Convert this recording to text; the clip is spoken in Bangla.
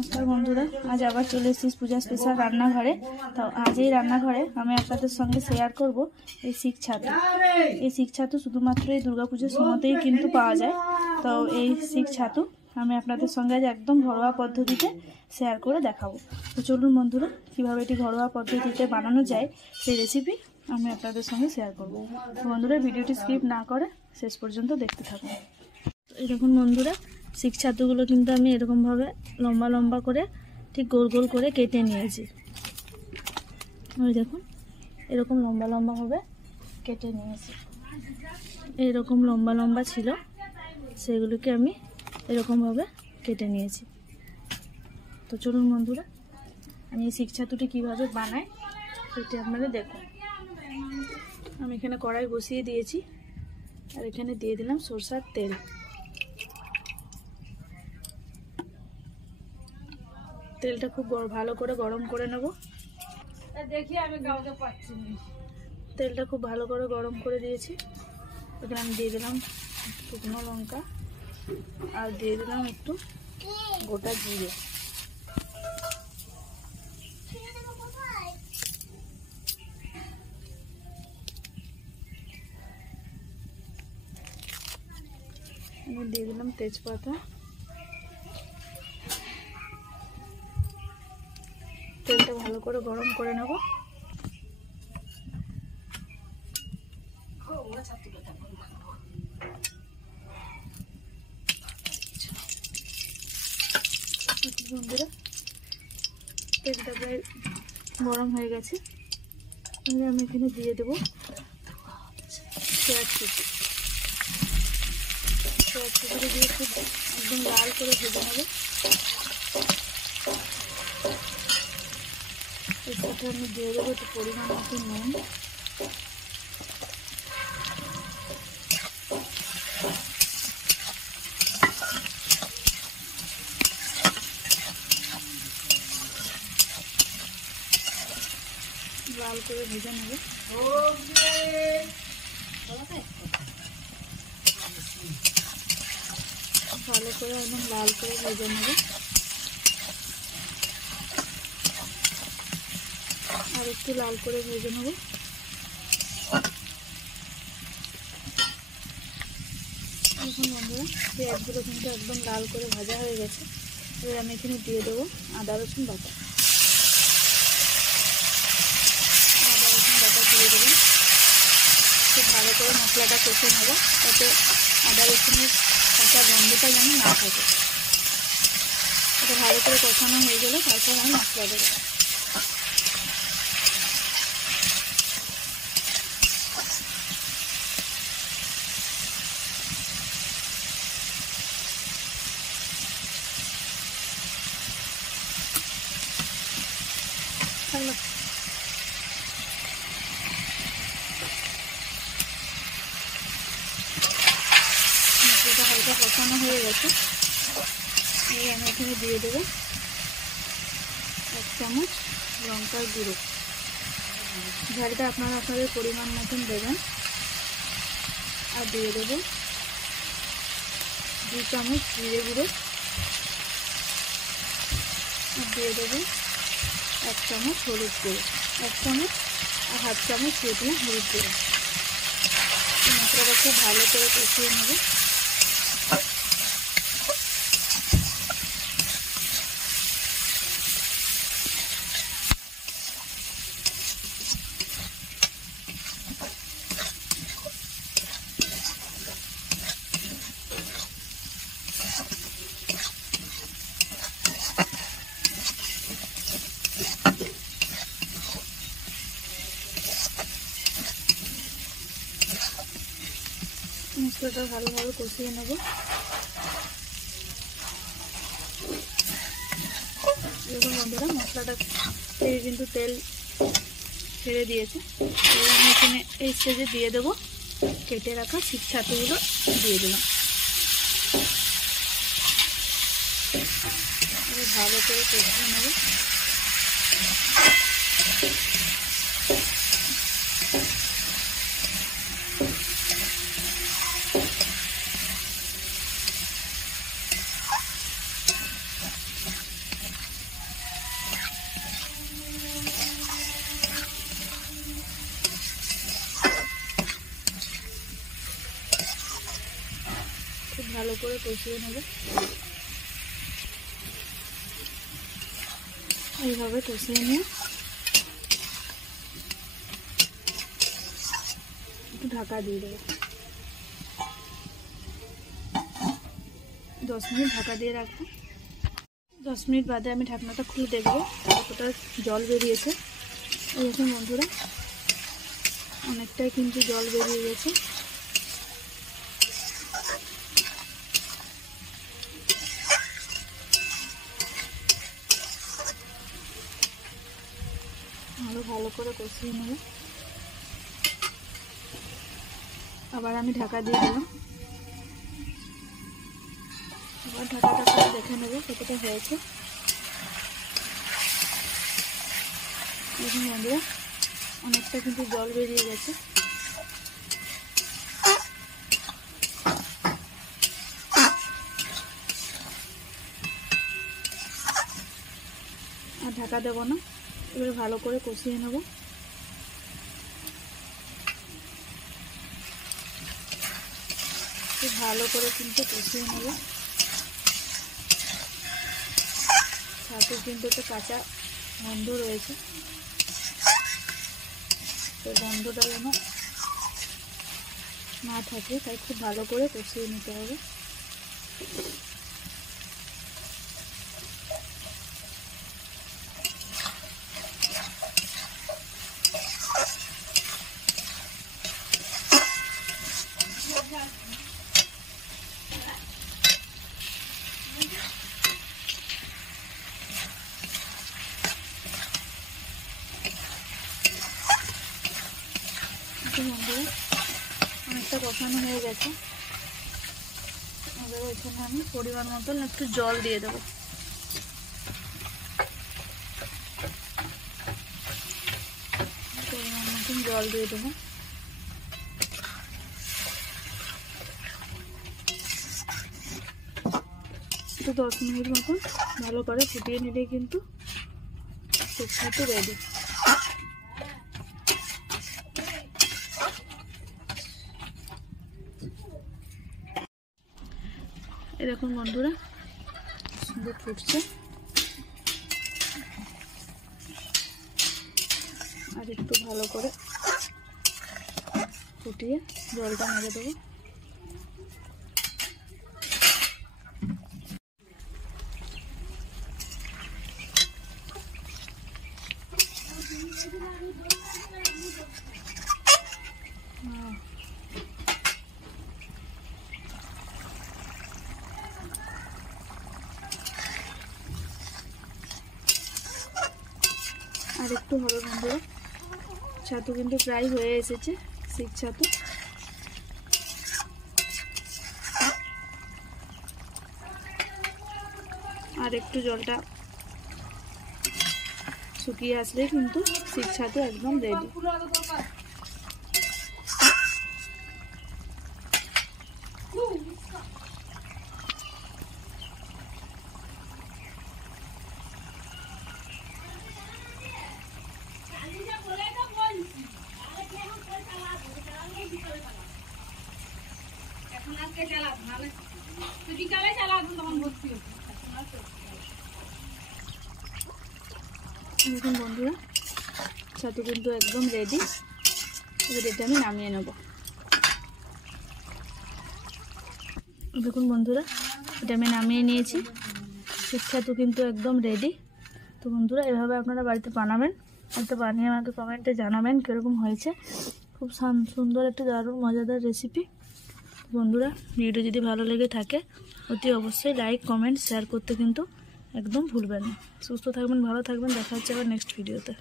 নমস্কার বন্ধুরা, আজ আবার চলে এসেছি পূজা স্পেশাল রান্নাঘরে। তো আজ এই রান্নাঘরে আমি আপনাদের সঙ্গে শেয়ার করব এই শিক ছাতু। এই শিক ছাতু শুধুমাত্র এই দুর্গাপুজোর সময়তেই কিন্তু পাওয়া যায়। তো এই শিক ছাতু আমি আপনাদের সঙ্গে আজ একদম ঘরোয়া পদ্ধতিতে শেয়ার করে দেখাবো। তো চলুন বন্ধুরা, কীভাবে এটি ঘরোয়া পদ্ধতিতে বানানো যায় সেই রেসিপি আমি আপনাদের সঙ্গে শেয়ার করব। তো বন্ধুরা, ভিডিওটি স্কিপ না করে শেষ পর্যন্ত দেখতে থাকুন। এই দেখুন বন্ধুরা, শিক ছাতুগুলো কিন্তু আমি এরকমভাবে লম্বা লম্বা করে ঠিক গোল গোল করে কেটে নিয়েছি। ওই দেখুন, এরকম লম্বা লম্বাভাবে কেটে নিয়েছি। এরকম লম্বা লম্বা ছিল, সেগুলোকে আমি এরকমভাবে কেটে নিয়েছি। তো চলুন বন্ধুরা, আমি এই শিক ছাতুটি কীভাবে বানাই সেটি আপনারা দেখুন। আমি এখানে কড়াই বসিয়ে দিয়েছি, আর এখানে দিয়ে দিলাম সরষের তেল। তেলটা খুব ভালো করে গরম করে নেব। দেখি আমি কাউকে পাচ্ছি না। তেলটা খুব ভালো করে গরম করে দিয়েছি। এখানে আমি দিয়ে দিলাম শুকনো লঙ্কা, আর দিয়ে দিলাম একটু গোটা জিরে। আমি দিয়ে দিলাম তেজপাতা। তেলটা ভালো করে গরম করে নেব। বন্ধুরা, তেলটা প্রায় গরম হয়ে গেছে। আমি এখানে দিয়ে দেবো পেঁয়াজ কুচি। পেঁয়াজ কুচিটা দিয়ে খুব একদম লাল করে ভেজে নেব। এর সাথে আমি দিয়ে দেবো একটু পরিমাণ মতো নুন। লাল করে ভেজে নেব। ভালো করে একদম লাল করে ভেজে নেব। আর একটু লাল করে ভেজে নেব। দেখুন বন্ধুরা, পেঁয়াজগুলো কিন্তু একদম লাল করে ভাজা হয়ে গেছে। এবার আমি এখানে দিয়ে দেবো আদা রসুন বাটা। আদা রসুন বাটা দিয়ে দেবেন। খুব ভালো করে মশলাটা কষে নেব, যাতে আদা রসুনের কাঁচা গন্ধটা যেন না থাকে। এটা ভালো করে কষানো হয়ে গেলে তারপর আমি মশলা দেবো। মশলাটা হালকা কষানো হয়ে গেছে। এবার আমি এখানে দিয়ে দেবো 1 চামচ লঙ্কার গুঁড়ো। ঝালটা আপনারা আপনাদের পরিমাণ মতন দেবেন। আর দিয়ে দেবো 2 চামচ জিরে গুঁড়ো। আর দিয়ে দেবো 1 চামচ হলুদ গুঁড়ো। 1 চামচ আর 1/2 চামচ দিয়ে দিলাম হলুদ গুঁড়ো। মশলাটা খুব ভালো করে কষিয়ে নেব। মশলাটা ভালোভাবে কষিয়ে নেব। দেখুন বন্ধুরা, মশলাটা থেকে কিন্তু তেল ছেড়ে দিয়েছে। এবার আমি এখানে এই স্টেজে দিয়ে দেবো কেটে রাখা শিক ছাতুগুলো দিয়ে দিলাম। ভালো করে কষিয়ে নেব। করে কষিয়ে নেব। এইভাবে কষিয়ে নিয়ে ঢাকা দিয়ে দেবো। 10 মিনিট ঢাকা দিয়ে রাখবো। 10 মিনিট বাদে আমি ঢাকনাটা খুলে দেখবো কতটা জল বেরিয়েছে। এই দেখুন বন্ধুরা, অনেকটাই কিন্তু জল বেরিয়ে গেছে। আরো ভালো করে কষিয়ে নেব। আবার আমি ঢাকা দিয়ে দিলাম। আবার ঢাকাটা করে দেখে নেব কতটা হয়েছে। দেখুন বন্ধুরা, অনেকটা কিন্তু জল বেরিয়ে গেছে। আর ঢাকা দেবো না, এবারে ভালো করে কষিয়ে নেব। খুব ভালো করে কিন্তু কষিয়ে নেব। ছাতু কিন্তু একটা কাঁচা গন্ধ রয়েছে, তো গন্ধটা যেন না থাকে, তাই খুব ভালো করে কষিয়ে নিতে হবে। বন্ধুরা, অনেকটা কষানো হয়ে গেছে। এবার এখানে আমি পরিমাণ মতন একটু জল দিয়ে দেবো। পরিমাণ মতন জল দিয়ে দেবো। তো 10 মিনিট মতন ভালো করে ফুটিয়ে নিলেই কিন্তু শুক্তো রেডি। এরকম বন্ধুরা সুন্দর ফুটছে। আর একটু ভালো করে ফুটিয়ে জলটা মেরে দেবো। আর একটু হবে বন্ধুরা, ছাতু কিন্তু প্রায় হয়ে এসেছে, শিক ছাতু। আর একটু জলটা শুকিয়ে আসলে কিন্তু শিক ছাতু একদম রেডি। দেখুন বন্ধুরা, ছাতু কিন্তু একদম রেডি। এবার এটা আমি নামিয়ে নেব। দেখুন বন্ধুরা, এটা আমি নামিয়ে নিয়েছি। শিক ছাতু কিন্তু একদম রেডি। তো বন্ধুরা, এভাবে আপনারা বাড়িতে বানাবেন। বাড়িতে বানিয়ে আমাকে কমেন্টে জানাবেন কীরকম হয়েছে। খুব সুন্দর একটা দারুণ মজাদার রেসিপি। বন্ধুরা, ভিডিও যদি ভালো লেগে থাকে অতি অবশ্যই লাইক কমেন্ট শেয়ার করতে কিন্তু একদম ভুলবেন না। সুস্থ থাকবেন, ভালো থাকবেন। দেখা হচ্ছে আবার নেক্সট ভিডিওতে।